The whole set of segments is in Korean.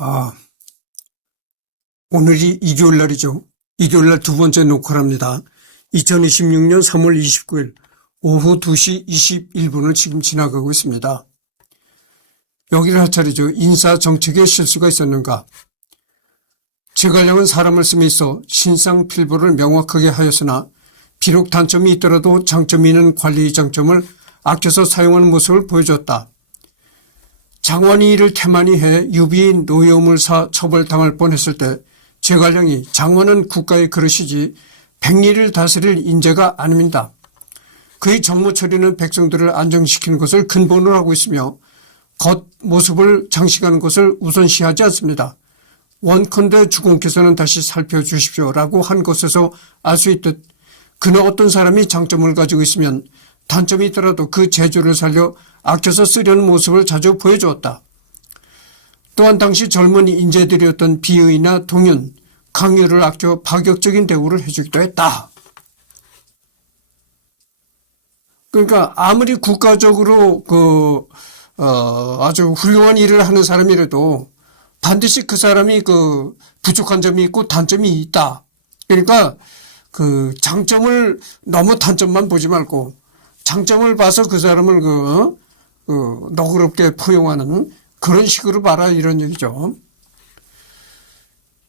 아, 오늘이 일요일 날이죠. 일요일 날 두 번째 녹화를 합니다. 2026년 3월 29일 오후 2시 21분을 지금 지나가고 있습니다. 여기를 할 차례죠. 인사 정책에 실수가 있었는가? 제갈량은 사람을 씀에 있어 신상필보를 명확하게 하였으나 비록 단점이 있더라도 장점이 있는 관리의 장점을 아껴서 사용하는 모습을 보여줬다. 장관이 이를 태만히 해 유비인 노여물사 처벌당할 뻔했을 때 제갈량이 장관은 국가의 그릇이지 백리를 다스릴 인재가 아닙니다. 그의 정무 처리는 백성들을 안정시키는 것을 근본으로 하고 있으며 겉모습을 장식하는 것을 우선시하지 않습니다. 원컨대 주공께서는 다시 살펴주십시오라고 한 것에서 알 수 있듯 그는 어떤 사람이 장점을 가지고 있으면 단점이 있더라도 그 재주를 살려 아껴서 쓰려는 모습을 자주 보여주었다. 또한 당시 젊은 인재들이었던 비의나 동윤, 강유를 아껴 파격적인 대우를 해주기도 했다. 그러니까 아무리 국가적으로 아주 훌륭한 일을 하는 사람이라도 반드시 그 사람이 부족한 점이 있고 단점이 있다. 그러니까 장점을 너무 단점만 보지 말고 장점을 봐서 그 사람을 너그럽게 포용하는 그런 식으로 봐라 이런 얘기죠.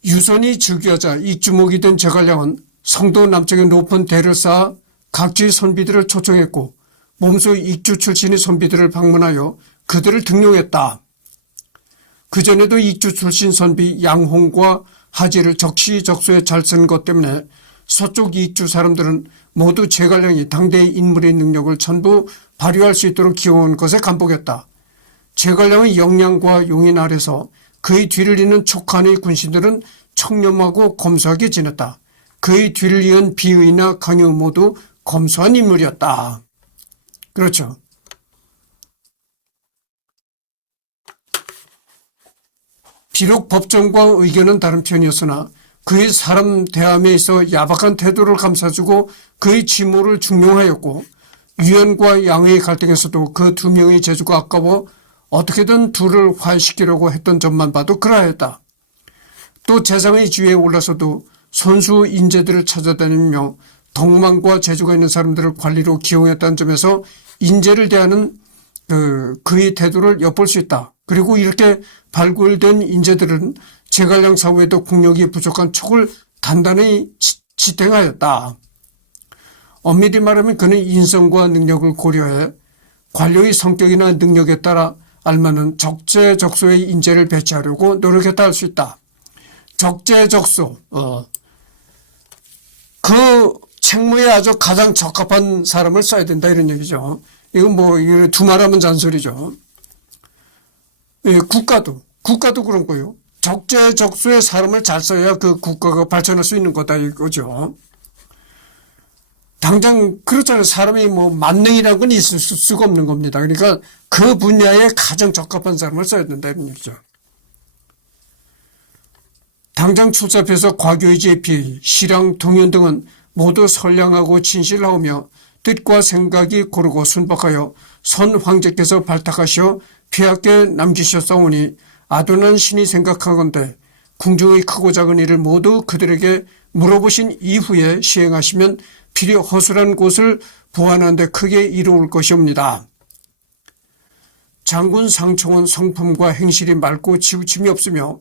유선이 즉위하자 익주목이 된 제갈량은 성도 남쪽에 높은 대를 쌓아 각지 선비들을 초청했고 몸소 익주 출신의 선비들을 방문하여 그들을 등용했다. 그전에도 익주 출신 선비 양홍과 하지를 적시적소에 잘 쓴 것 때문에 서쪽 익주 사람들은 모두 제갈량이 당대의 인물의 능력을 전부 발휘할 수 있도록 키워온 것에 감복했다. 제갈량의 역량과 용인 아래서 그의 뒤를 잇는 촉한의 군신들은 청렴하고 검소하게 지냈다. 그의 뒤를 이은 비의나 강유 모두 검소한 인물이었다. 그렇죠. 비록 법정과 의견은 다른 편이었으나 그의 사람 대함에 있어 야박한 태도를 감싸주고 그의 지모를 중용하였고 유연과 양의 갈등에서도 그 두 명의 재주가 아까워 어떻게든 둘을 화해시키려고 했던 점만 봐도 그러하였다. 또 재상의 지위에 올라서도 선수 인재들을 찾아다니며 덕망과 재주가 있는 사람들을 관리로 기용했다는 점에서 인재를 대하는 그의 태도를 엿볼 수 있다. 그리고 이렇게 발굴된 인재들은 제갈량 사후에도 국력이 부족한 촉을 단단히 지탱하였다. 엄밀히 말하면 그는 인성과 능력을 고려해 관료의 성격이나 능력에 따라 알맞는 적재적소의 인재를 배치하려고 노력했다 할 수 있다. 적재적소, 그 책무에 아주 가장 적합한 사람을 써야 된다 이런 얘기죠. 이건 이거 두말하면 잔소리죠. 예, 국가도 그런 거예요. 적재적소의 사람을 잘 써야 그 국가가 발전할 수 있는 거다 이거죠. 당장 그렇잖아요. 사람이 만능이라는 건 있을 수가 없는 겁니다. 그러니까 그 분야에 가장 적합한 사람을 써야 된다 이런 얘기죠. 당장 출사표에서 과교의제 비, 시랑, 동연 등은 모두 선량하고 진실하오며 뜻과 생각이 고르고 순박하여 선 황제께서 발탁하시어 폐하께 남기셨사오니 아둔한 신이 생각하건대 궁중의 크고 작은 일을 모두 그들에게 물어보신 이후에 시행하시면 필요 허술한 곳을 보완하는 데 크게 이로울 것이옵니다. 장군 상총은 성품과 행실이 맑고 치우침이 없으며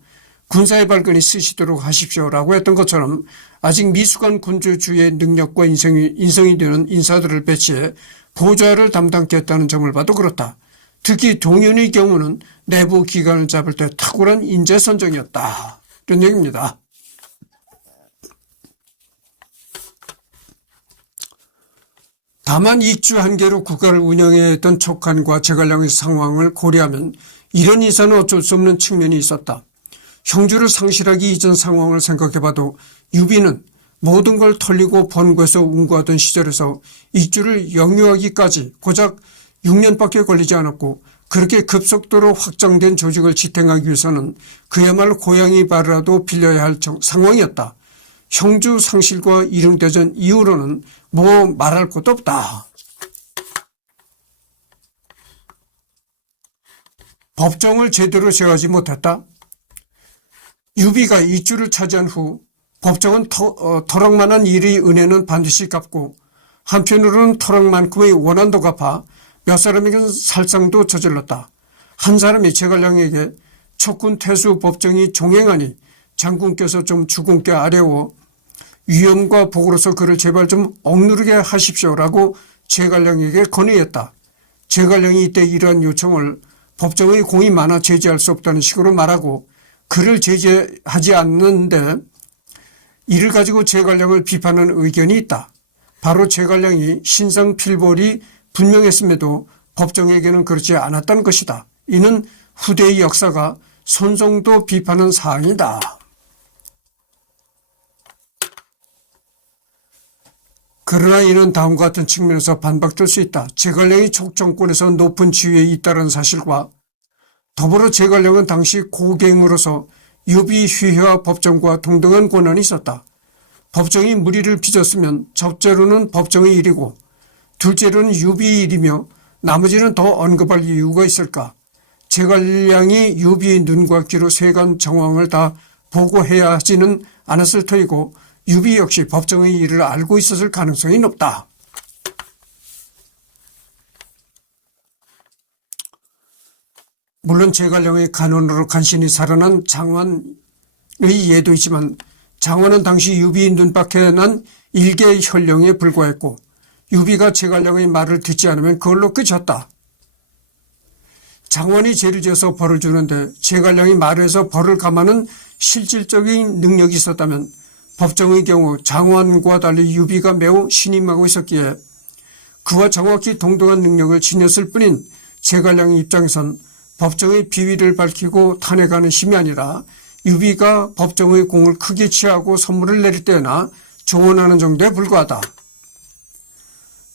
군사의 발근이 쓰시도록 하십시오라고 했던 것처럼 아직 미숙한 군주주의 능력과 인성이 되는 인사들을 배치해 보좌를 담당케 했다는 점을 봐도 그렇다. 특히 동윤의 경우는 내부 기관을 잡을 때 탁월한 인재 선정이었다. 이런 얘기입니다. 다만 익주 한계로 국가를 운영해야 했던 촉한과 제갈량의 상황을 고려하면 이런 인사는 어쩔 수 없는 측면이 있었다. 형주를 상실하기 이전 상황을 생각해봐도 유비는 모든 걸 털리고 번거해서 운구하던 시절에서 익주를 영유하기까지 고작 6년밖에 걸리지 않았고 그렇게 급속도로 확장된 조직을 지탱하기 위해서는 그야말로 고양이 발이라도 빌려야 할 상황이었다. 형주 상실과 이릉대전 이후로는 말할 것도 없다. 법정을 제대로 제어하지 못했다. 유비가 이주를 차지한 후 법정은 토락만한 일의 은혜는 반드시 갚고 한편으로는 토락만큼의 원한도 갚아 몇 사람에게는 살상도 저질렀다. 한 사람이 제갈량에게 척군 퇴수 법정이 종행하니 장군께서 좀 주공께 아뢰어 위엄과 복으로서 그를 제발 좀 억누르게 하십시오라고 제갈량에게 건의했다. 제갈량이 이때 이러한 요청을 법정의 공이 많아 제지할 수 없다는 식으로 말하고 그를 제지하지 않는데 이를 가지고 제갈량을 비판하는 의견이 있다. 바로 제갈량이 신상필벌이 분명했음에도 법정에게는 그렇지 않았다는 것이다. 이는 후대의 역사가 손성도 비판한 사항이다. 그러나 이는 다음과 같은 측면에서 반박될 수 있다. 제갈량이 촉정권에서 높은 지위에 있다는 사실과 더불어 제갈량은 당시 고갱으로서 유비 휘하 법정과 동등한 권한이 있었다. 법정이 무리를 빚었으면 첫째로는 법정의 일이고 둘째로는 유비의 일이며 나머지는 더 언급할 이유가 있을까. 제갈량이 유비의 눈과 귀로 세간 정황을 다 보고해야 하지는 않았을 터이고 유비 역시 법정의 일을 알고 있었을 가능성이 높다. 물론 제갈량의 간원으로 간신히 살아난 장원의 예도 있지만 장원은 당시 유비의 눈밖에 난 일개의 현령에 불과했고 유비가 제갈량의 말을 듣지 않으면 그걸로 끝이었다. 장원이 죄를 지어서 벌을 주는데 제갈량이 말해서 벌을 감하는 실질적인 능력이 있었다면 법정의 경우 장원과 달리 유비가 매우 신임하고 있었기에 그와 정확히 동등한 능력을 지녔을 뿐인 제갈량의 입장에선 법정의 비위를 밝히고 탄핵하는 힘이 아니라 유비가 법정의 공을 크게 취하고 선물을 내릴 때나 조언하는 정도에 불과하다.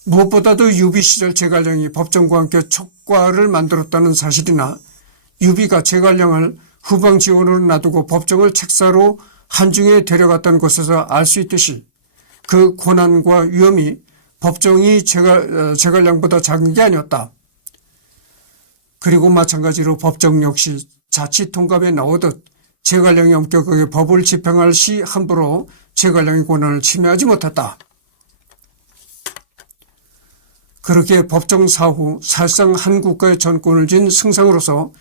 무엇보다도 유비 시절 제갈량이 법정과 함께 촉과를 만들었다는 사실이나 유비가 제갈량을 후방 지원으로 놔두고 법정을 책사로 한중에 데려갔다는 것에서 알 수 있듯이 그 고난과 위험이 법정이 제갈량보다 작은 게 아니었다. 그리고 마찬가지로 법정 역시 자칫 통감에 나오듯 제갈량이 엄격하게 법을 집행할 시 함부로 제갈량의 권한을 침해하지 못했다. 그렇게 법정 사후 사실상 한 국가의 전권을 쥔 승상으로서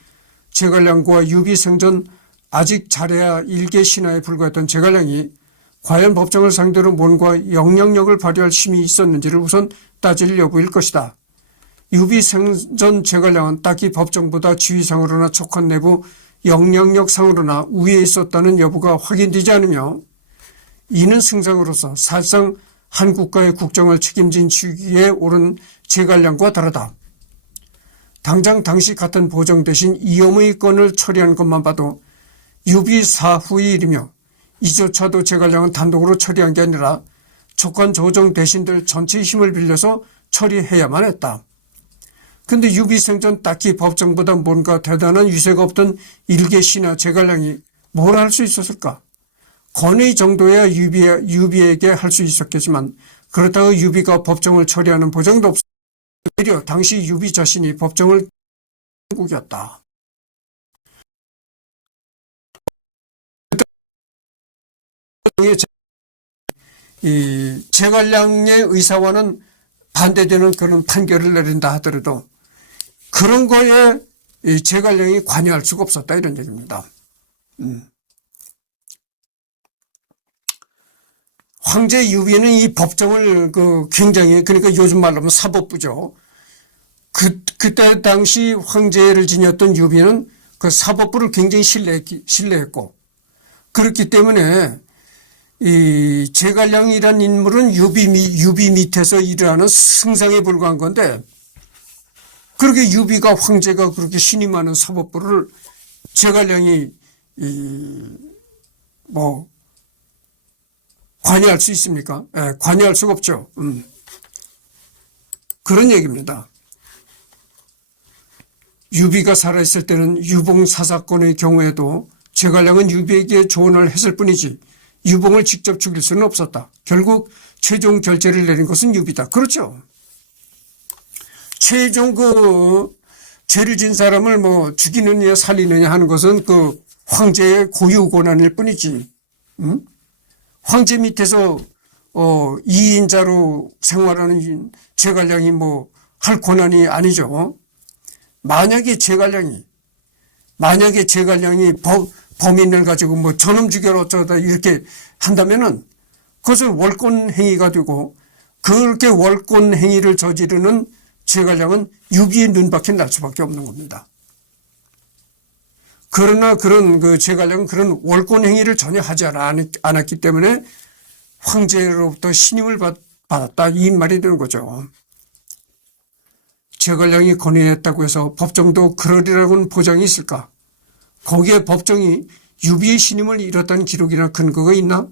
제갈량과 유비 생전 아직 잘해야 일개 신하에 불과했던 제갈량이 과연 법정을 상대로 뭔가 영향력을 발휘할 힘이 있었는지를 우선 따질 여부일 것이다. 유비 생전 제갈량은 딱히 법정보다 지위상으로나 촉한 내부 영향력상으로나 우위에 있었다는 여부가 확인되지 않으며 이는 승상으로서 사실상 한 국가의 국정을 책임진 지위에 오른 제갈량과 다르다. 당장 당시 같은 보정 대신 이엄의 건을 처리한 것만 봐도 유비 사후의 일이며 이조차도 제갈량은 단독으로 처리한 게 아니라 촉한 조정 대신들 전체의 힘을 빌려서 처리해야만 했다. 근데 유비 생전 딱히 법정보다 뭔가 대단한 위세가 없던 일개 신하 제갈량이 뭘 할 수 있었을까? 건의 정도야 유비에게 할 수 있었겠지만 그렇다고 유비가 법정을 처리하는 보장도 없었다. 오히려 당시 유비 자신이 법정을 국이었다. 이 제갈량의 의사와는 반대되는 그런 판결을 내린다 하더라도 그런 거에 이 제갈량이 관여할 수가 없었다 이런 얘기입니다. 황제 유비는 이 법정을 굉장히 그러니까 요즘 말로 하면 사법부죠. 그때 당시 황제를 지녔던 유비는 그 사법부를 굉장히 신뢰했고 그렇기 때문에 이 제갈량이란 인물은 유비 밑에서 일을 하는 승상에 불과한 건데 그렇게 유비가 황제가 그렇게 신임하는 사법부를 제갈량이 관여할 수 있습니까? 예, 관여할 수가 없죠. 그런 얘기입니다. 유비가 살아있을 때는 유봉 사사건의 경우에도 제갈량은 유비에게 조언을 했을 뿐이지 유봉을 직접 죽일 수는 없었다. 결국 최종 결재를 내린 것은 유비다. 그렇죠. 최종 죄를 진 사람을 죽이느냐 살리느냐 하는 것은 황제의 고유 권한일 뿐이지. 응? 황제 밑에서 2인자로 생활하는 제갈량이 뭐 할 권한이 아니죠. 만약에 제갈량이 범인을 가지고 뭐 저놈 죽여라 어쩌다 이렇게 한다면은 그것은 월권 행위가 되고, 그렇게 월권 행위를 저지르는 제갈량은 유비의 눈밖에 날 수밖에 없는 겁니다. 그러나 그런 그 제갈량은 그런 월권 행위를 전혀 하지 않았기 때문에 황제로부터 신임을 받았다, 이 말이 되는 거죠. 제갈량이 건의했다고 해서 법정도 그러리라고는 보장이 있을까? 거기에 법정이 유비의 신임을 잃었다는 기록이나 근거가 있나?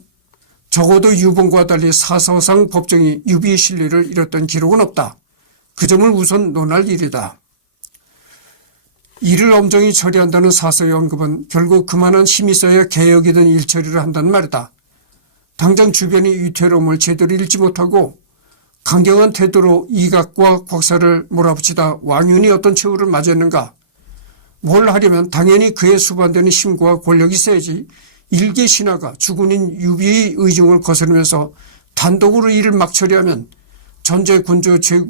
적어도 유봉과 달리 사서상 법정이 유비의 신뢰를 잃었던 기록은 없다. 그 점을 우선 논할 일이다. 이를 엄정히 처리한다는 사서의 언급은 결국 그만한 힘이 있어야 개혁이든 일처리를 한다는 말이다. 당장 주변의 위태로움을 제대로 읽지 못하고 강경한 태도로 이각과 곽사를 몰아붙이다 왕윤이 어떤 최후를 맞이했는가? 뭘 하려면 당연히 그에 수반되는 힘과 권력이 있어야지. 일개 신하가 주군인 유비의 의중을 거스르면서 단독으로 이를 막 처리하면 전제군주제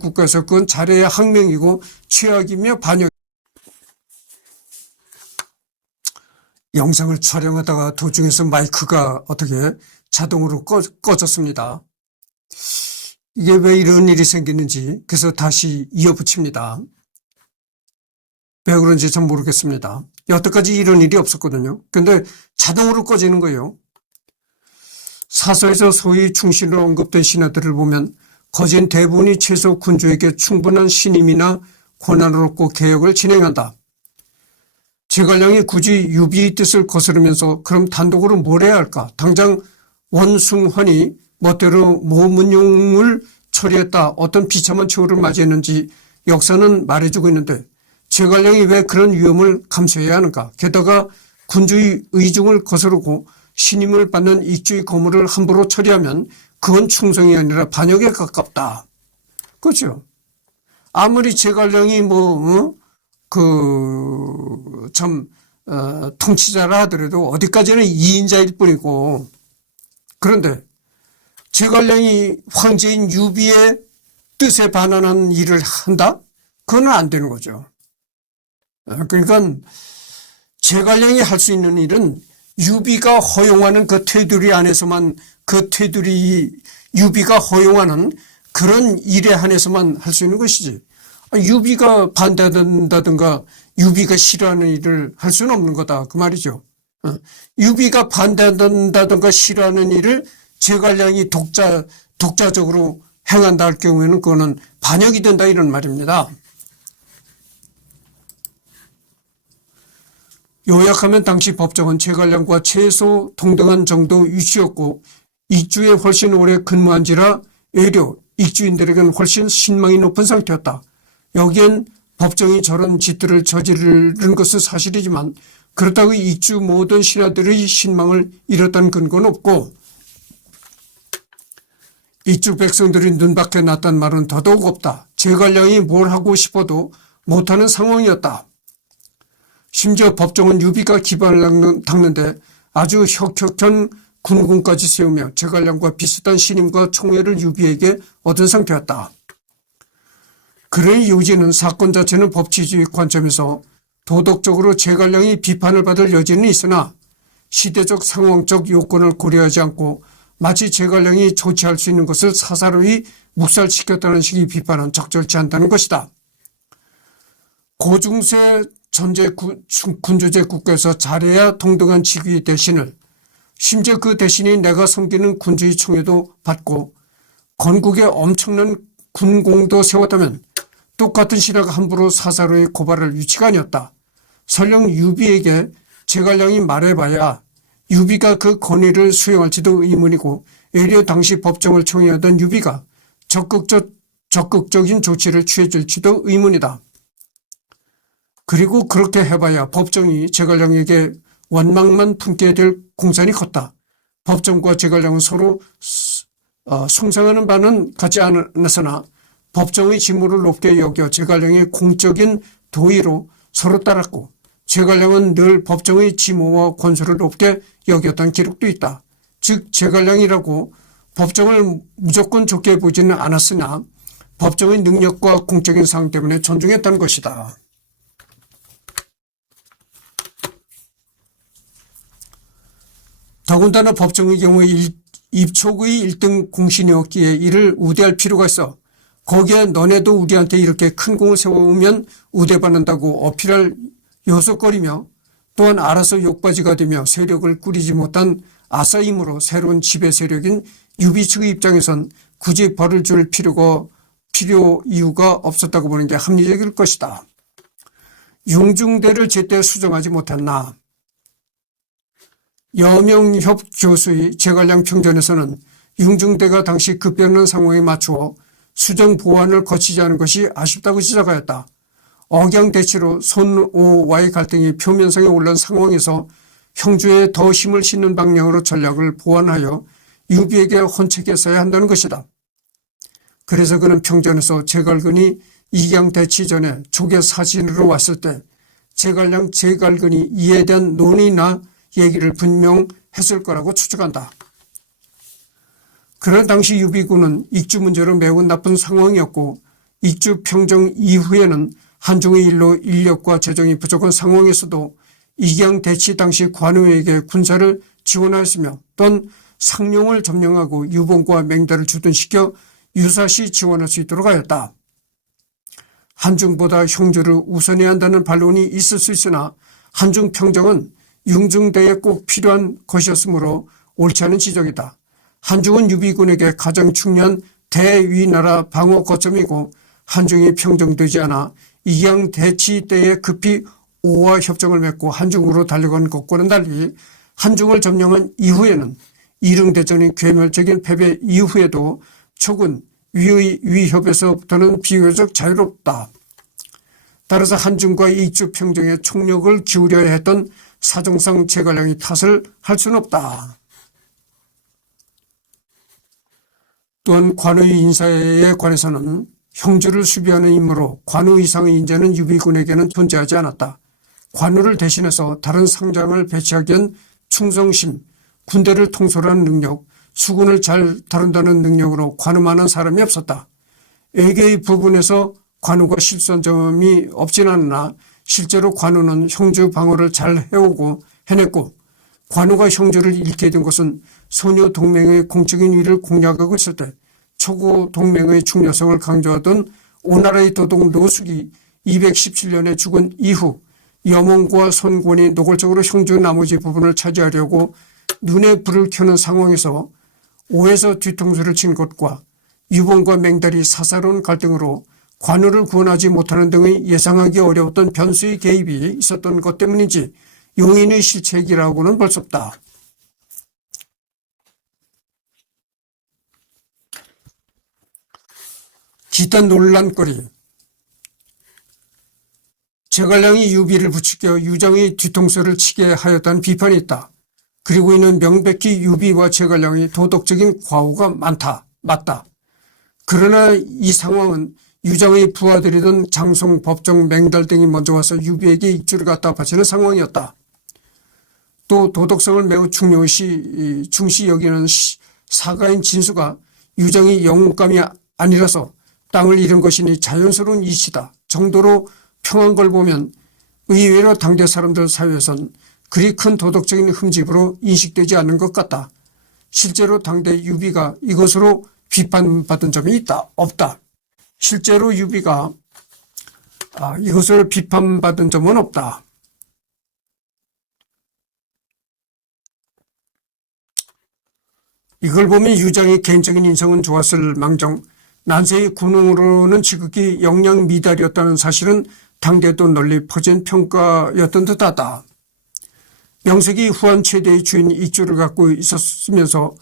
국가에서 그건 자래의 항명이고 최악이며 반역. 영상을 촬영하다가 도중에서 마이크가 어떻게 자동으로 꺼졌습니다. 이게 왜 이런 일이 생기는지 그래서 다시 이어붙입니다. 왜 그런지 전 모르겠습니다. 여태까지 이런 일이 없었거든요. 근데 자동으로 꺼지는 거예요. 사서에서 소위 충신으로 언급된 신하들을 보면 거진 대부분이 최소 군주에게 충분한 신임이나 권한을 얻고 개혁을 진행한다. 제갈량이 굳이 유비의 뜻을 거스르면서 그럼 단독으로 뭘 해야 할까? 당장 원숭헌이 멋대로 모문용을 처리했다, 어떤 비참한 최후를 맞이했는지 역사는 말해주고 있는데 제갈량이 왜 그런 위험을 감수해야 하는가? 게다가 군주의 의중을 거스르고 신임을 받는 익주의 거물을 함부로 처리하면 그건 충성이 아니라 반역에 가깝다. 그렇죠? 아무리 제갈량이 통치자라 하더라도 어디까지는 2인자일 뿐이고, 그런데 제갈량이 황제인 유비의 뜻에 반하는 일을 한다? 그건 안 되는 거죠. 그러니까 제갈량이 할 수 있는 일은 유비가 허용하는 그 테두리 안에서만, 유비가 허용하는 그런 일에 한해서만 할 수 있는 것이지, 유비가 반대한다든가 유비가 싫어하는 일을 할 수는 없는 거다, 그 말이죠. 유비가 반대한다든가 싫어하는 일을 제갈량이 독자적으로 행한다 할 경우에는 그거는 반역이 된다, 이런 말입니다. 요약하면 당시 법정은 제갈량과 최소 동등한 정도 위치였고 익주에 훨씬 오래 근무한지라 외려 익주인들에게는 훨씬 신망이 높은 상태였다. 여기엔 법정이 저런 짓들을 저지르는 것은 사실이지만 그렇다고 익주 모든 신하들의 신망을 잃었다는 근거는 없고, 익주 백성들이 눈밖에 났다는 말은 더더욱 없다. 제갈량이 뭘 하고 싶어도 못하는 상황이었다. 심지어 법정은 유비가 기반을 닦는데 아주 혁혁한 군군까지 세우며 제갈량과 비슷한 신임과 총애를 유비에게 얻은 상태였다. 그의 요지는 사건 자체는 법치주의 관점에서 도덕적으로 제갈량이 비판을 받을 여지는 있으나 시대적 상황적 요건을 고려하지 않고 마치 제갈량이 조치할 수 있는 것을 사사로이 묵살시켰다는 식의 비판은 적절치 않다는 것이다. 고중세 전제 군주제 국가에서 잘해야 동등한 직위 대신을, 심지어 그 대신이 내가 섬기는 군주의 총애도 받고 건국에 엄청난 군공도 세웠다면 똑같은 신하가 함부로 사사로이 고발할 위치가 아니었다. 설령 유비에게 제갈량이 말해봐야 유비가 그 권위를 수용할지도 의문이고, 외려 당시 법정을 총애하던 유비가 적극적인 조치를 취해줄지도 의문이다. 그리고 그렇게 해봐야 법정이 제갈량에게 원망만 품게 될 공산이 컸다. 법정과 제갈량은 서로 숭상하는 바는 같지 않았으나 법정의 직무를 높게 여겨 제갈량의 공적인 도의로 서로 따랐고, 제갈량은 늘 법정의 지모와 권수를 높게 여겼던 기록도 있다. 즉 제갈량이라고 법정을 무조건 좋게 보지는 않았으나 법정의 능력과 공적인 상 때문에 존중했다는 것이다. 더군다나 법정의 경우에 입촉의 1등 공신이었기에 이를 우대할 필요가 있어 거기에 너네도 우리한테 이렇게 큰 공을 세우면 우대받는다고 어필할 요소거리며 또한 알아서 욕바지가 되며 세력을 꾸리지 못한 아싸임으로 새로운 지배 세력인 유비 측의 입장에선 굳이 벌을 줄 필요 이유가 없었다고 보는 게 합리적일 것이다. 융중대를 제때 수정하지 못했나. 여명협 교수의 제갈량 평전에서는 융중대가 당시 급변하는 상황에 맞추어 수정 보완을 거치지 않은 것이 아쉽다고 지적하였다. 억양대치로 손오와의 갈등이 표면상에 올라온 상황에서 형주에 더 힘을 싣는 방향으로 전략을 보완하여 유비에게 혼책했어야 한다는 것이다. 그래서 그는 평전에서 제갈근이 이강대치 전에 조계 사진으로 왔을 때 제갈량 제갈근이 이에 대한 논의나 얘기를 분명했을 거라고 추측한다. 그런 당시 유비군은 익주 문제로 매우 나쁜 상황이었고 익주 평정 이후에는 한중의 일로 인력과 재정이 부족한 상황에서도 이기양 대치 당시 관우에게 군사를 지원하였으며 또한 상룡을 점령하고 유봉과 맹달을 주둔시켜 유사시 지원할 수 있도록 하였다. 한중보다 형주를 우선해야 한다는 반론이 있을 수 있으나 한중 평정은 융중대에 꼭 필요한 것이었으므로 옳지 않은 지적이다. 한중은 유비군에게 가장 중요한 대위나라 방어 거점이고 한중이 평정되지 않아 이양 대치 때에 급히 오와 협정을 맺고 한중으로 달려간 것과는 달리 한중을 점령한 이후에는 이릉대전의 괴멸적인 패배 이후에도 촉은 위의 위협에서부터는 비교적 자유롭다. 따라서 한중과 익주 평정에 총력을 기울여야 했던 사정상 제갈량이 탓을 할 수는 없다. 또한 관우의 인사에 관해서는 형주를 수비하는 임무로 관우 이상의 인재는 유비군에게는 존재하지 않았다. 관우를 대신해서 다른 상장을 배치하기 위한 충성심, 군대를 통솔하는 능력, 수군을 잘 다룬다는 능력으로 관우만한 사람이 없었다. 외교의 부분에서 관우가 실수한 점이 없진 않으나 실제로 관우는 형주 방어를 잘 해냈고 관우가 형주를 잃게 된 것은 소녀 동맹의 공적인 위를 공략하고 있을 때 초고 동맹의 중요성을 강조하던 오나라의 도독 노숙이 217년에 죽은 이후 여몽과 손권이 노골적으로 형주 나머지 부분을 차지하려고 눈에 불을 켜는 상황에서 오에서 뒤통수를 친 것과 유봉과 맹달이 사사로운 갈등으로 관우를 구원하지 못하는 등의 예상하기 어려웠던 변수의 개입이 있었던 것 때문인지 용인의 실책이라고는 볼 수 없다. 기타 논란거리. 제갈량이 유비를 부추겨 유정의 뒤통수를 치게 하였다는 비판이 있다. 그리고 이는 명백히 유비와 제갈량의 도덕적인 과오가 맞다. 그러나 이 상황은 유정의 부하들이던 장송, 법정, 맹달 등이 먼저 와서 유비에게 익주를 갖다 바치는 상황이었다. 또 도덕성을 매우 중시 여기는 사가인 진수가 유정이 영웅감이 아니라서 땅을 잃은 것이니 자연스러운 이치다 정도로 평한 걸 보면 의외로 당대 사람들 사이에선 그리 큰 도덕적인 흠집으로 인식되지 않는 것 같다. 실제로 당대 유비가 이것으로 비판받은 점이 없다. 실제로 유비가 이것을 비판받은 점은 없다. 이걸 보면 유장의 개인적인 인성은 좋았을 망정 난세의 군웅으로는 지극히 영양미달이었다는 사실은 당대도 널리 퍼진 평가였던 듯하다. 명색이 후한 최대의 주인 익주를 갖고 있었으면서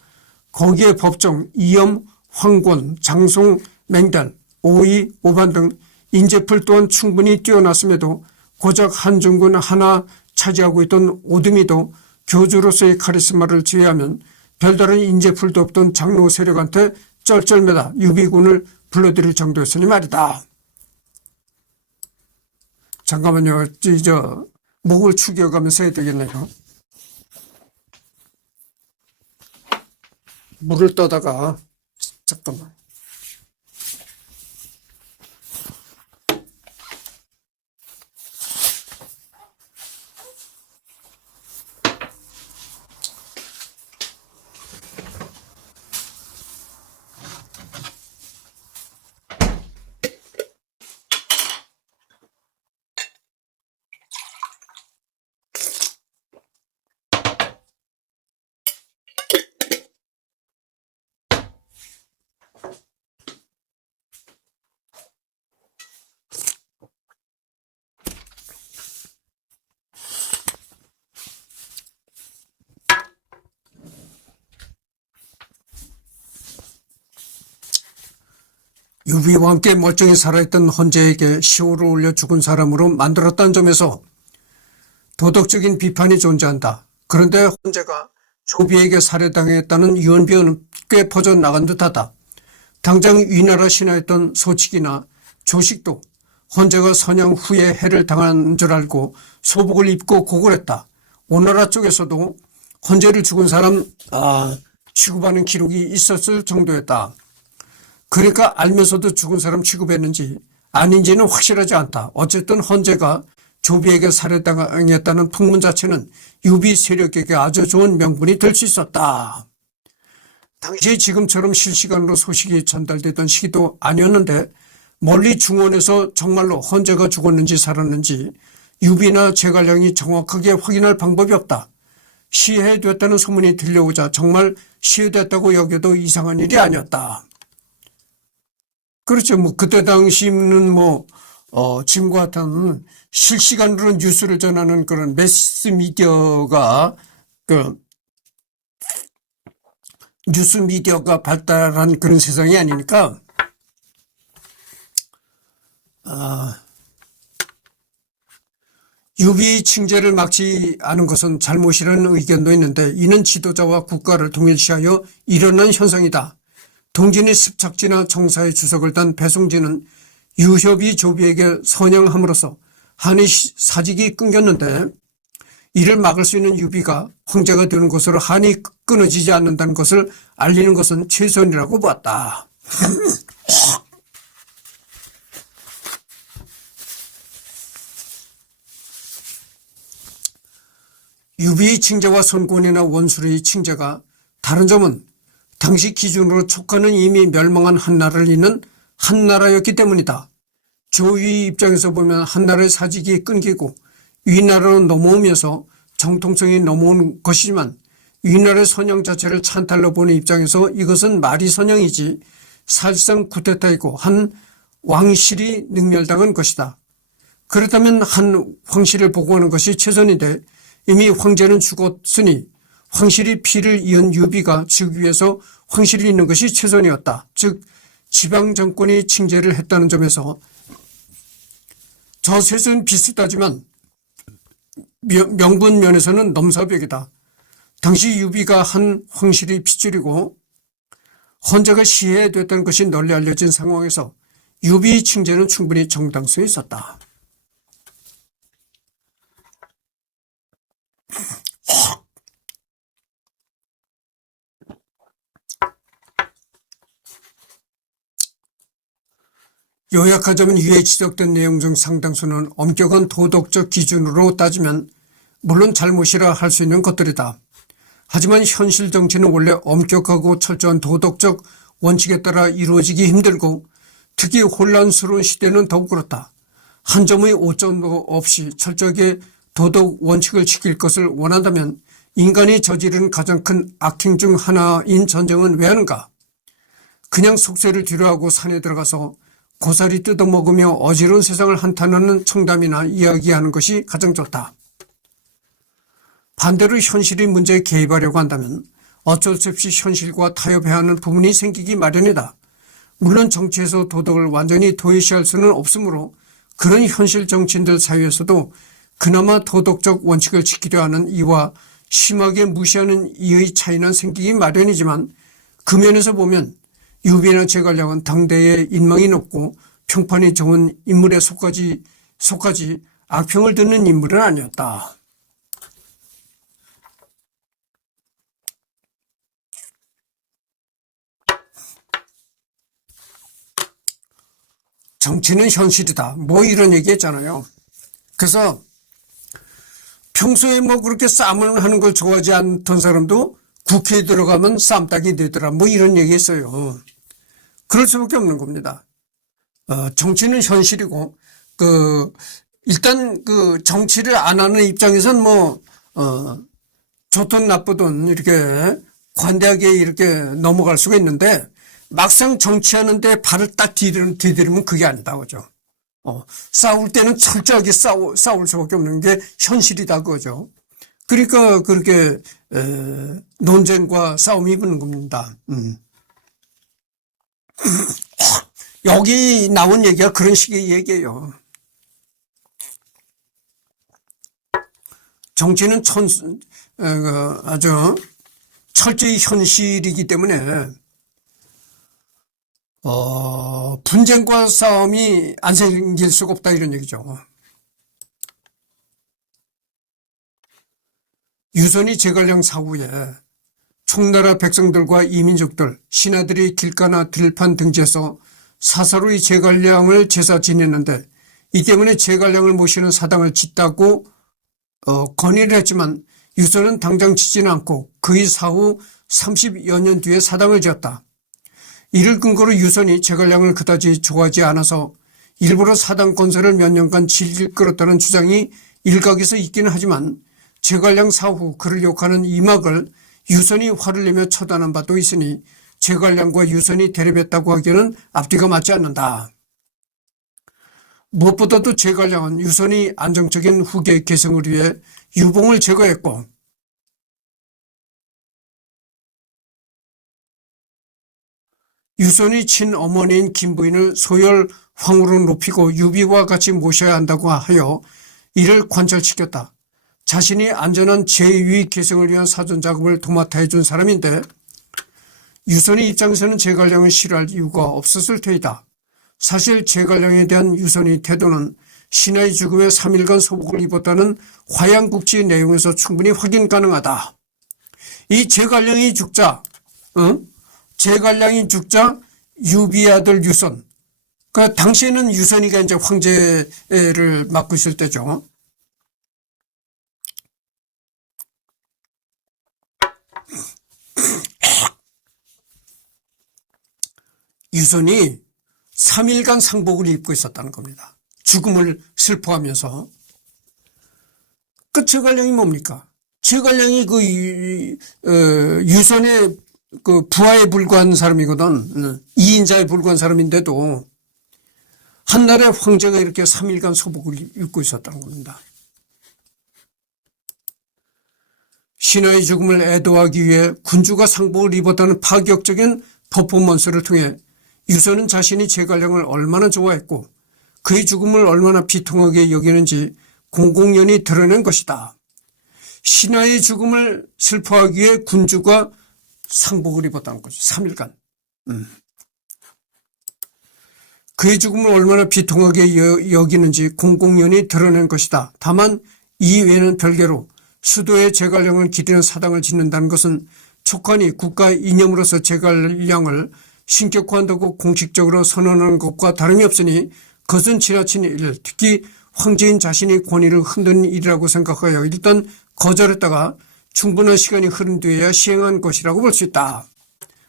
거기에 법정, 이염, 황권, 장송, 맹달, 오이, 오반 등 인재풀 또한 충분히 뛰어났음에도 고작 한중군 하나 차지하고 있던 오드미도 교주로서의 카리스마를 제외하면 별다른 인재풀도 없던 장로 세력한테 쩔쩔매다 유비군을 불러들일 정도였으니 말이다. 잠깐만요. 목을 축여가면서 해야 되겠네요. 물을 떠다가, 잠깐만. 유비와 함께 멀쩡히 살아있던 헌재에게 시호를 올려 죽은 사람으로 만들었다는 점에서 도덕적인 비판이 존재한다. 그런데 헌재가 조비에게 살해당했다는 유언비어는 꽤 퍼져나간 듯하다. 당장 위나라 신하였던 소칙이나 조식도 헌재가 선양 후에 해를 당한 줄 알고 소복을 입고 고글했다. 오나라 쪽에서도 헌재를 죽은 사람 취급하는 기록이 있었을 정도였다. 그러니까 알면서도 죽은 사람 취급했는지 아닌지는 확실하지 않다. 어쨌든 헌재가 조비에게 살해당했다는 풍문 자체는 유비 세력에게 아주 좋은 명분이 될 수 있었다. 당시에 지금처럼 실시간으로 소식이 전달되던 시기도 아니었는데 멀리 중원에서 정말로 헌재가 죽었는지 살았는지 유비나 제갈량이 정확하게 확인할 방법이 없다. 시해됐다는 소문이 들려오자 정말 시해됐다고 여겨도 이상한 일이 아니었다. 그렇죠. 그때 당시는 지금과 같은 실시간으로 뉴스를 전하는 그런 매스 미디어가, 뉴스 미디어가 발달한 그런 세상이 아니니까, 유비 칭제를 막지 않은 것은 잘못이라는 의견도 있는데, 이는 지도자와 국가를 동일시하여 일어난 현상이다. 동진이 습착지나 정사의 주석을 단 배송진은 유협이 조비에게 선양함으로써 한의 사직이 끊겼는데 이를 막을 수 있는 유비가 황제가 되는 것으로 한이 끊어지지 않는다는 것을 알리는 것은 최선이라고 보았다. 유비의 칭제와 선권이나 원수의 칭제가 다른 점은 당시 기준으로 촉하는 이미 멸망한 한나라를 잇는 한나라였기 때문이다. 조위 입장에서 보면 한나라의 사직이 끊기고 위나라로 넘어오면서 정통성이 넘어온 것이지만 위나라의 선영 자체를 찬탈로 보는 입장에서 이것은 말이 선영이지 사실상 쿠데타이고 한 왕실이 능멸당한 것이다. 그렇다면 한 황실을 보고하는 것이 최선인데 이미 황제는 죽었으니 황실이 피를 이은 유비가 즉위 위해서 황실을 잇는 것이 최선이었다. 즉 지방정권이 칭제를 했다는 점에서 저 셋은 비슷하지만 명분 면에서는 넘사벽이다. 당시 유비가 한 황실이 핏줄이고 헌재가 시해됐다는 것이 널리 알려진 상황에서 유비 칭제는 충분히 정당성이 있었다. 요약하자면 위에 지적된 내용 중 상당수는 엄격한 도덕적 기준으로 따지면 물론 잘못이라 할 수 있는 것들이다. 하지만 현실 정치는 원래 엄격하고 철저한 도덕적 원칙에 따라 이루어지기 힘들고 특히 혼란스러운 시대는 더욱 그렇다. 한 점의 오점도 없이 철저하게 도덕 원칙을 지킬 것을 원한다면 인간이 저지른 가장 큰 악행 중 하나인 전쟁은 왜 하는가? 그냥 속세를 뒤로하고 산에 들어가서 고사리 뜯어먹으며 어지러운 세상을 한탄하는 청담이나 이야기하는 것이 가장 좋다. 반대로 현실의 문제에 개입하려고 한다면 어쩔 수 없이 현실과 타협해야 하는 부분이 생기기 마련이다. 물론 정치에서 도덕을 완전히 도외시할 수는 없으므로 그런 현실 정치인들 사이에서도 그나마 도덕적 원칙을 지키려 하는 이와 심하게 무시하는 이의 차이는 생기기 마련이지만 그 면에서 보면 유비나 제갈량은 당대의 인망이 높고 평판이 좋은 인물에 속하지 악평을 듣는 인물은 아니었다. 정치는 현실이다. 뭐 이런 얘기 했잖아요. 그래서 평소에 뭐 그렇게 싸움을 하는 걸 좋아하지 않던 사람도 국회에 들어가면 쌈딱이 되더라. 뭐 이런 얘기 했어요. 그럴 수밖에 없는 겁니다. 정치는 현실이고, 일단 정치를 안 하는 입장에선 좋든 나쁘든 이렇게 관대하게 이렇게 넘어갈 수가 있는데, 막상 정치하는데 발을 딱 디디르면 그게 아니다, 그죠? 싸울 때는 철저하게 싸울 수밖에 없는 게 현실이다, 그죠? 그러니까 그렇게 논쟁과 싸움이 붙는 겁니다. 여기 나온 얘기가 그런 식의 얘기예요. 정치는 아주 철저히 현실이기 때문에 분쟁과 싸움이 안 생길 수가 없다 이런 얘기죠. 유선이 제갈량 사후에 총나라 백성들과 이민족들, 신하들이 길가나 들판 등지에서 사사로이 제갈량을 제사 지냈는데 이 때문에 제갈량을 모시는 사당을 짓다고 건의를 했지만 유선은 당장 짓지는 않고 그의 사후 30여 년 뒤에 사당을 지었다. 이를 근거로 유선이 제갈량을 그다지 좋아하지 않아서 일부러 사당 건설을 몇 년간 질질 끌었다는 주장이 일각에서 있기는 하지만 제갈량 사후 그를 욕하는 이막을 유선이 화를 내며 처단한 바도 있으니 제갈량과 유선이 대립했다고 하기에는 앞뒤가 맞지 않는다. 무엇보다도 제갈량은 유선이 안정적인 후계 계승을 위해 유봉을 제거했고 유선이 친어머니인 김부인을 소열 황후로 높이고 유비와 같이 모셔야 한다고 하여 이를 관철시켰다. 자신이 안전한 제2위 계승을 위한 사전 작업을 도맡아 해준 사람인데 유선의 입장에서는 제갈량을 싫어할 이유가 없었을 테이다. 사실 제갈량에 대한 유선의 태도는 신하의 죽음에 3일간 소복을 입었다는 화양국지 내용에서 충분히 확인 가능하다. 이 제갈량이 죽자 유비의 아들 유선. 당시에는 유선이가 이제 황제를 맡고 있을 때죠. 유선이 3일간 상복을 입고 있었다는 겁니다. 죽음을 슬퍼하면서. 제갈량이 뭡니까? 제갈량이 유선의 부하에 불과한 사람이거든. 2인자에 불과한 사람인데도 한나라의 황제가 이렇게 3일간 소복을 입고 있었다는 겁니다. 신하의 죽음을 애도하기 위해 군주가 상복을 입었다는 파격적인 퍼포먼스를 통해 유선은 자신이 제갈량을 얼마나 좋아했고 그의 죽음을 얼마나 비통하게 여기는지 공공연히 드러낸 것이다. 신하의 죽음을 슬퍼하기 위해 군주가 상복을 입었다는 거죠. 3일간. 그의 죽음을 얼마나 비통하게 여기는지 공공연히 드러낸 것이다. 다만 이 외에는 별개로 수도에 제갈량을 기리는 사당을 짓는다는 것은 촉한이 국가 이념으로서 제갈량을 신격화한다고 공식적으로 선언하는 것과 다름이 없으니 그것은 지나친 일, 특히 황제인 자신의 권위를 흔드는 일이라고 생각하여 일단 거절했다가 충분한 시간이 흐른 뒤에야 시행한 것이라고 볼 수 있다.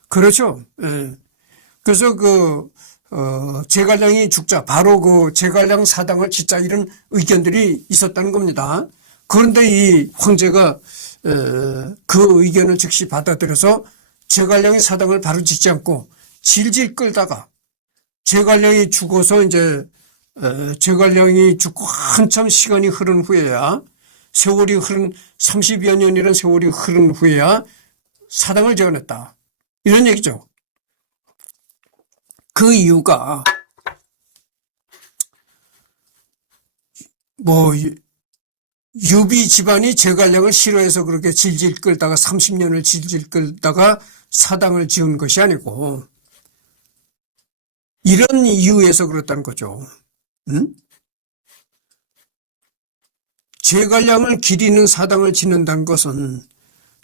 그렇죠. 예. 그래서 제갈량이 죽자 바로 제갈량 사당을 짓자 이런 의견들이 있었다는 겁니다. 그런데 이 황제가 그 의견을 즉시 받아들여서 제갈량의 사당을 바로 짓지 않고 질질 끌다가 제갈량이 죽어서 제갈량이 죽고 한참 시간이 흐른 후에야 세월이 흐른 30여 년이라는 세월이 흐른 후에야 사당을 재건했다. 이런 얘기죠. 그 이유가 유비 집안이 제갈량을 싫어해서 그렇게 질질 끌다가 30년을 질질 끌다가 사당을 지은 것이 아니고 이런 이유에서 그렇다는 거죠. 제갈량을 기리는 사당을 짓는다는 것은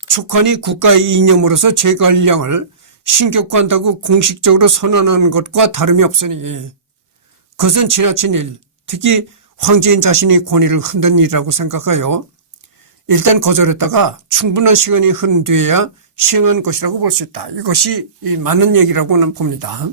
촉한이 국가의 이념으로서 제갈량을 신격화한다고 공식적으로 선언하는 것과 다름이 없으니 그것은 지나친 일, 특히 황제인 자신의 권위를 흔든 일이라고 생각하여 일단 거절했다가 충분한 시간이 흐른 뒤에야 시행한 것이라고 볼 수 있다. 이것이 맞는 얘기라고는 봅니다.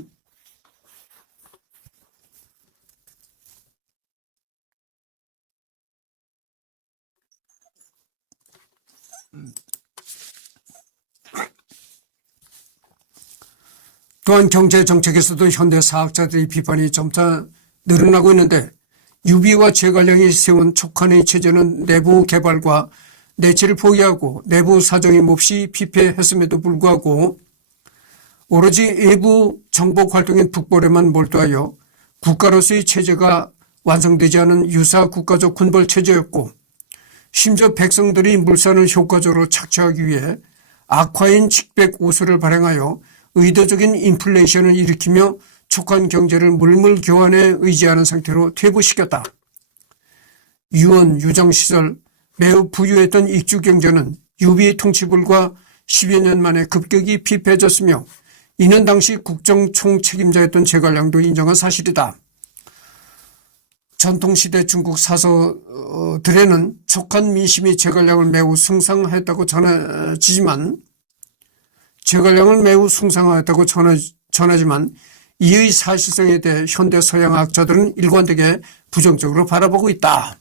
또한 경제정책에서도 현대 사학자들의 비판이 점차 늘어나고 있는데 유비와 제갈량이 세운 촉한의 체제는 내부 개발과 내치를 포기하고 내부 사정이 몹시 피폐했음에도 불구하고 오로지 외부 정복 활동인 북벌에만 몰두하여 국가로서의 체제가 완성되지 않은 유사 국가적 군벌 체제였고 심지어 백성들이 물산을 효과적으로 착취하기 위해 악화인 직백 우수를 발행하여 의도적인 인플레이션을 일으키며 촉한 경제를 물물 교환에 의지하는 상태로 퇴보시켰다. 유원, 유장 시절 매우 부유했던 익주 경제는 유비의 통치불과 10여 년 만에 급격히 피폐해졌으며 이는 당시 국정총책임자였던 제갈량도 인정한 사실이다. 전통시대 중국 사서들에는 촉한 민심이 제갈량을 매우 숭상하였다고 전하지만 이의 사실성에 대해 현대 서양학자들은 일관되게 부정적으로 바라보고 있다.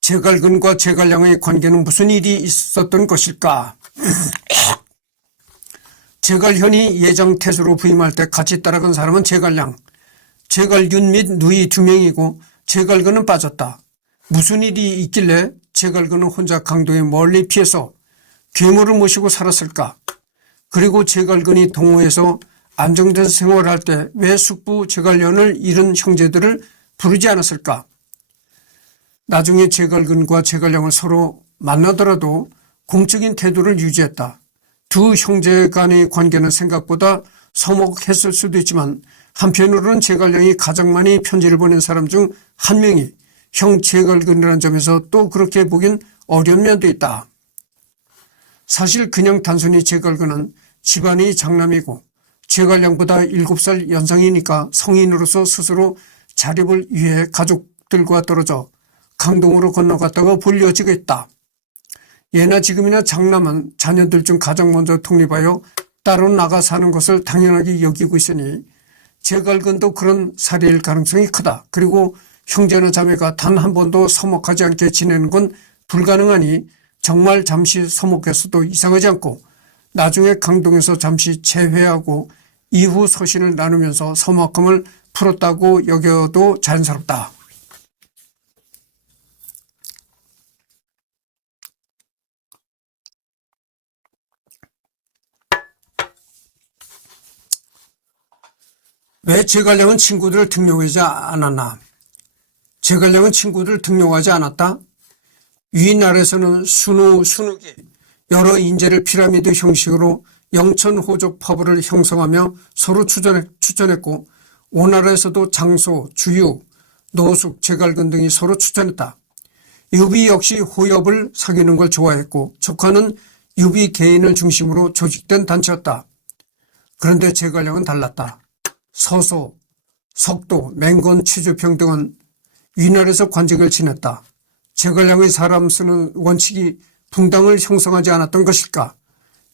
제갈근과 제갈량의 관계는 무슨 일이 있었던 것일까? 제갈현이 예장태수로 부임할 때 같이 따라간 사람은 제갈량, 제갈균 및 누이 2명이고 제갈근은 빠졌다. 무슨 일이 있길래 제갈근은 혼자 강도에 멀리 피해서 괴물을 모시고 살았을까? 그리고 제갈근이 동호에서 안정된 생활을 할 때 왜 숙부 제갈련을 잃은 형제들을 부르지 않았을까? 나중에 제갈근과 제갈량을 서로 만나더라도 공적인 태도를 유지했다. 두 형제 간의 관계는 생각보다 서먹했을 수도 있지만 한편으로는 제갈량이 가장 많이 편지를 보낸 사람 중 한 명이 형 제갈근이라는 점에서 또 그렇게 보긴 어려운 면도 있다. 사실 그냥 단순히 제갈근은 집안의 장남이고 제갈량보다 7살 연상이니까 성인으로서 스스로 자립을 위해 가족들과 떨어져 강동으로 건너갔다고 볼 여지가 있다. 예나 지금이나 장남은 자녀들 중 가장 먼저 독립하여 따로 나가 사는 것을 당연하게 여기고 있으니 제갈근도 그런 사례일 가능성이 크다. 그리고 형제나 자매가 단 한 번도 서먹하지 않게 지내는 건 불가능하니 정말 잠시 서먹했어도 이상하지 않고 나중에 강동에서 잠시 재회하고 이후 서신을 나누면서 서먹함을 풀었다고 여겨도 자연스럽다. 왜 제갈량은 친구들을 등용하지 않았나? 제갈량은 친구들을 등용하지 않았다. 위나라에서는 순욱이 여러 인재를 피라미드 형식으로 영천호족 파벌을 형성하며 서로 추천했고 오나라에서도 장소, 주유, 노숙, 제갈근 등이 서로 추천했다. 유비 역시 호엽을 사귀는 걸 좋아했고 촉한은 유비 개인을 중심으로 조직된 단체였다. 그런데 제갈량은 달랐다. 서소, 석도, 맹건, 취주평 등은 위날에서 관직을 지냈다. 제갈량의 사람 쓰는 원칙이 분당을 형성하지 않았던 것일까?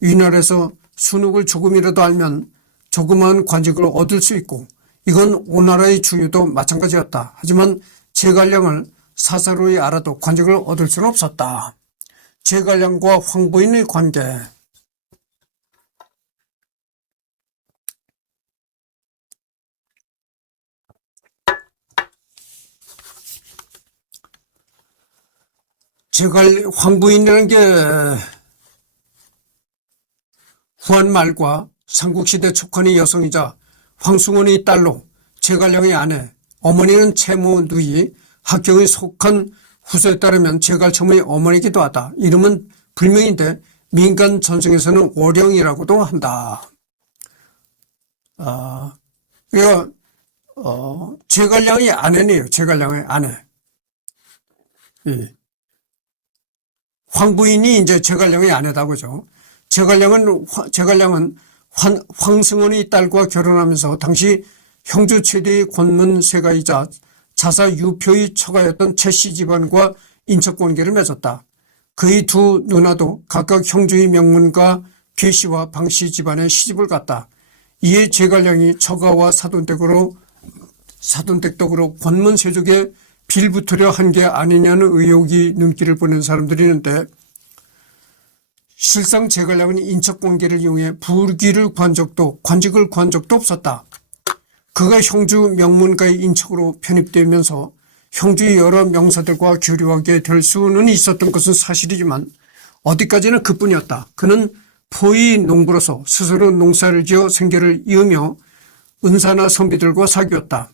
위날에서 순욱을 조금이라도 알면 조그마한 관직을 얻을 수 있고 이건 오나라의 주유도 마찬가지였다. 하지만 제갈량을 사사로이 알아도 관직을 얻을 수는 없었다. 제갈량과 황보인의 관계. 황부인이라는 게 후한 말과 삼국시대 촉한의 여성이자 황승원의 딸로 제갈량의 아내, 어머니는 채무 누이, 학경에 속한 후서에 따르면 제갈첨의 어머니이기도 하다. 이름은 불명인데 민간 전승에서는 월영이라고도 한다. 그러니까 제갈량의 아내네요. 제갈량의 아내. 예. 황부인이 이제 제갈량의 아내다 그죠. 제갈량은 황승원의 딸과 결혼하면서 당시 형주 최대의 권문세가이자 자사 유표의 처가였던 최씨 집안과 인척관계를 맺었다. 그의 두 누나도 각각 형주의 명문과 괴씨와 방씨 집안에 시집을 갔다. 이에 제갈량이 처가와 사돈댁으로 권문세족에 빌붙으려 한 게 아니냐는 의혹이 눈길을 보낸 사람들이 있는데, 실상 제갈량은 인척관계를 이용해 관직을 구한 적도 없었다. 그가 형주 명문가의 인척으로 편입되면서 형주의 여러 명사들과 교류하게 될 수는 있었던 것은 사실이지만 어디까지나 그뿐이었다. 그는 포의 농부로서 스스로 농사를 지어 생계를 이으며 은사나 선비들과 사귀었다.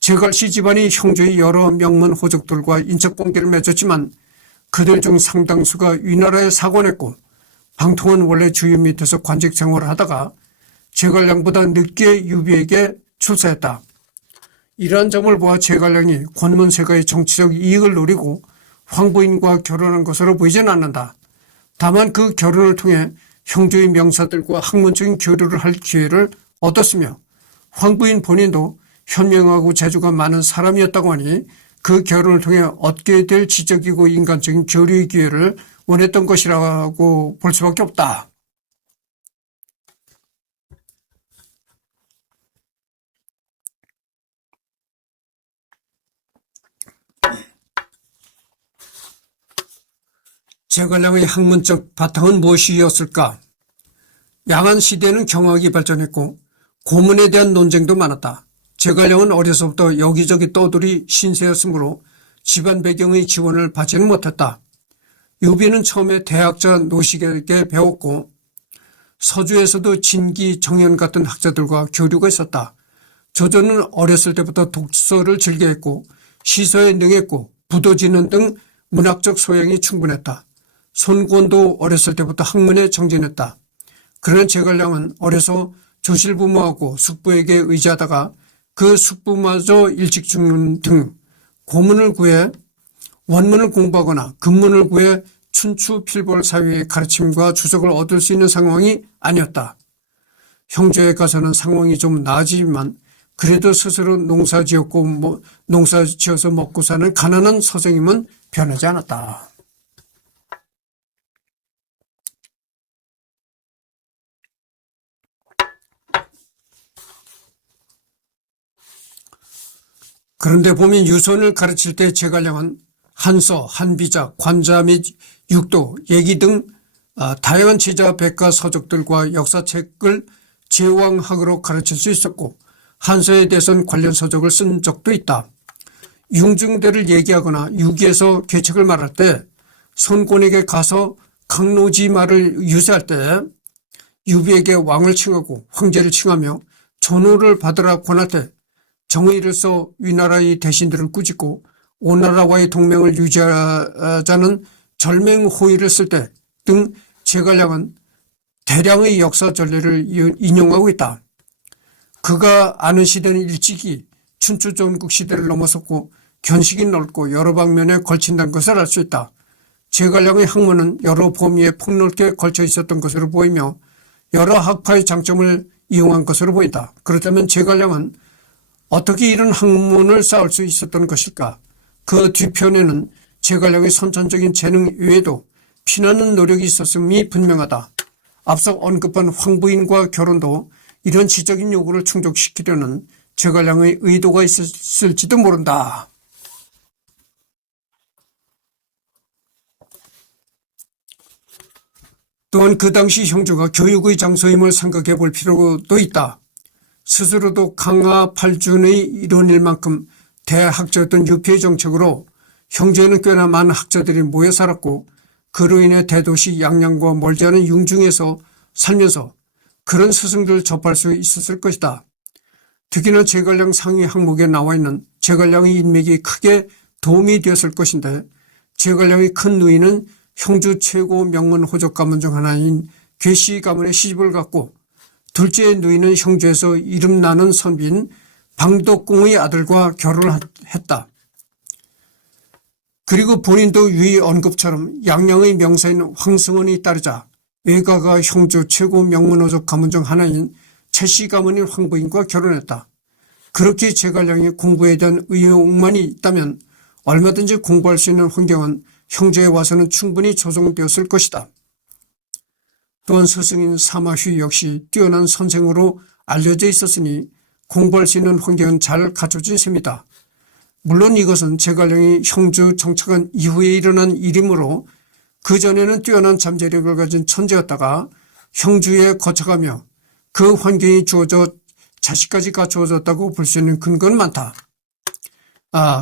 제갈씨 집안이 형주의 여러 명문 호족들과 인척관계를 맺었지만 그들 중 상당수가 위나라에 사관했고 방통은 원래 주유 밑에서 관직 생활을 하다가 제갈량보다 늦게 유비에게 출사했다. 이러한 점을 보아 제갈량이 권문세가의 정치적 이익을 노리고 황부인과 결혼한 것으로 보이진 않는다. 다만 그 결혼을 통해 형주의 명사들과 학문적인 교류를 할 기회를 얻었으며 황부인 본인도 현명하고 재주가 많은 사람이었다고 하니 그 결혼을 통해 얻게 될 지적이고 인간적인 교류의 기회를 원했던 것이라고 볼 수밖에 없다. 제갈량의 학문적 바탕은 무엇이었을까? 양안 시대는 경학이 발전했고 고문에 대한 논쟁도 많았다. 제갈량은 어려서부터 여기저기 떠돌이 신세였으므로 집안 배경의 지원을 받지는 못했다. 유비는 처음에 대학자 노식에게 배웠고 서주에서도 진기, 정연 같은 학자들과 교류가 있었다. 조조는 어렸을 때부터 독서를 즐겨했고 시서에 능했고 부도지는 등 문학적 소양이 충분했다. 손권도 어렸을 때부터 학문에 정진했다. 그러나 제갈량은 어려서 조실부모하고 숙부에게 의지하다가 그 숙부마저 일찍 죽는 등 고문을 구해 원문을 공부하거나 근문을 구해 춘추필벌 사회의 가르침과 주석을 얻을 수 있는 상황이 아니었다. 형제에 가서는 상황이 좀 나아지지만 그래도 스스로 농사 지어서 먹고 사는 가난한 서생임은 변하지 않았다. 그런데 보면 유선을 가르칠 때 제갈량은 한서, 한비자, 관자 및 육도, 얘기 등 다양한 제자, 백과 서적들과 역사책을 제왕학으로 가르칠 수 있었고 한서에 대해서는 관련 서적을 쓴 적도 있다. 융증대를 얘기하거나 유기에서 계책을 말할 때 손권에게 가서 강로지 말을 유세할 때 유비에게 왕을 칭하고 황제를 칭하며 전호를 받으라 권할 때 정의로서 위나라의 대신들을 꾸짖고 오나라와의 동맹을 유지하자는 절맹호의를 쓸 때 등 제갈량은 대량의 역사 전례를 인용하고 있다. 그가 아는 시대는 일찍이 춘추전국 시대를 넘어섰고 견식이 넓고 여러 방면에 걸친다는 것을 알 수 있다. 제갈량의 학문은 여러 범위에 폭넓게 걸쳐 있었던 것으로 보이며 여러 학파의 장점을 이용한 것으로 보인다. 그렇다면 제갈량은 어떻게 이런 학문을 쌓을 수 있었던 것일까? 그 뒤편에는 제갈량의 선천적인 재능 외에도 피나는 노력이 있었음이 분명하다. 앞서 언급한 황부인과 결혼도 이런 지적인 요구를 충족시키려는 제갈량의 의도가 있었을지도 모른다. 또한 그 당시 형주가 교육의 장소임을 생각해 볼 필요도 있다. 스스로도 강하팔준의 일원일 만큼 대학자였던 유피의 정책으로 형제에는 꽤나 많은 학자들이 모여 살았고 그로 인해 대도시 양양과 멀지 않은 융중에서 살면서 그런 스승들을 접할 수 있었을 것이다. 특히나 제갈량 상위 항목에 나와 있는 제갈량의 인맥이 크게 도움이 되었을 것인데 제갈량의 큰 누이는 형주 최고 명문 호족 가문 중 하나인 괴씨 가문의 시집을 갔고 둘째 누이는 형주에서 이름나는 선비인 방덕공의 아들과 결혼했다. 그리고 본인도 유의 언급처럼 양양의 명사인 황승원이 따르자 외가가 형주 최고 명문어족 가문 중 하나인 최씨 가문인 황부인과 결혼했다. 그렇게 제갈량이 공부에 대한 의욕만이 있다면 얼마든지 공부할 수 있는 환경은 형주에 와서는 충분히 조성되었을 것이다. 또한 스승인 사마휘 역시 뛰어난 선생으로 알려져 있었으니 공부할 수 있는 환경은 잘 갖춰진 셈이다. 물론 이것은 제갈량이 형주 정착한 이후에 일어난 일이므로 그전에는 뛰어난 잠재력을 가진 천재였다가 형주에 거쳐가며 그 환경이 주어져 자식까지 갖추어졌다고 볼 수 있는 근거는 많다.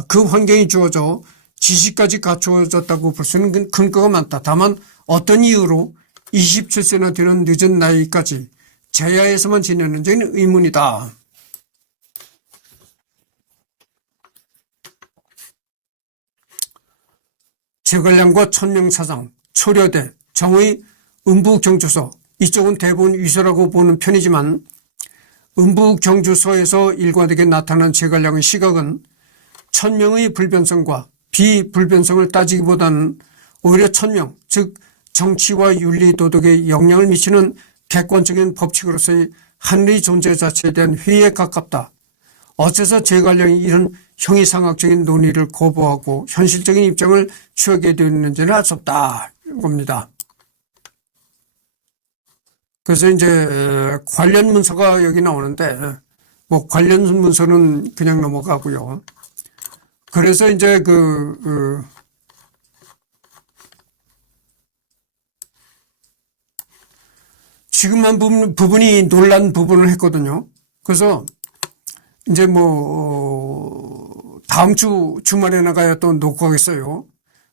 그 환경이 주어져 지식까지 갖추어졌다고 볼 수 있는 근거가 많다. 다만 어떤 이유로 27세나 되는 늦은 나이까지 제야에서만 지내는지는 의문이다. 제갈량과 천명사상, 초려대, 정의 음부경주서, 이쪽은 대부분 위서라고 보는 편이지만 음부경주서에서 일관되게 나타난 제갈량의 시각은 천명의 불변성과 비불변성을 따지기보다는 오히려 천명, 즉 정치와 윤리 도덕에 영향을 미치는 객관적인 법칙으로서의 하늘의 존재 자체에 대한 회의에 가깝다. 어째서 제갈량이 이런 형이상학적인 논의를 거부하고 현실적인 입장을 취하게 되었는지는 알 수 없다. 겁니다. 그래서 이제 관련 문서가 여기 나오는데 뭐 관련 문서는 그냥 넘어가고요. 그래서 이제 지금 한 부분이 논란 부분을 했거든요. 그래서 이제 뭐 다음 주 주말에 나가야 또 녹화하겠어요.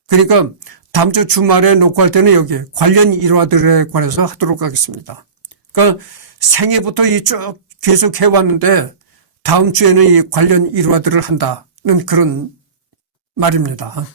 그러니까 다음 주 주말에 녹화할 때는 여기 관련 일화들에 관해서 하도록 하겠습니다. 그러니까 생애부터 쭉 계속 해왔는데 다음 주에는 이 관련 일화들을 한다는 그런 말입니다.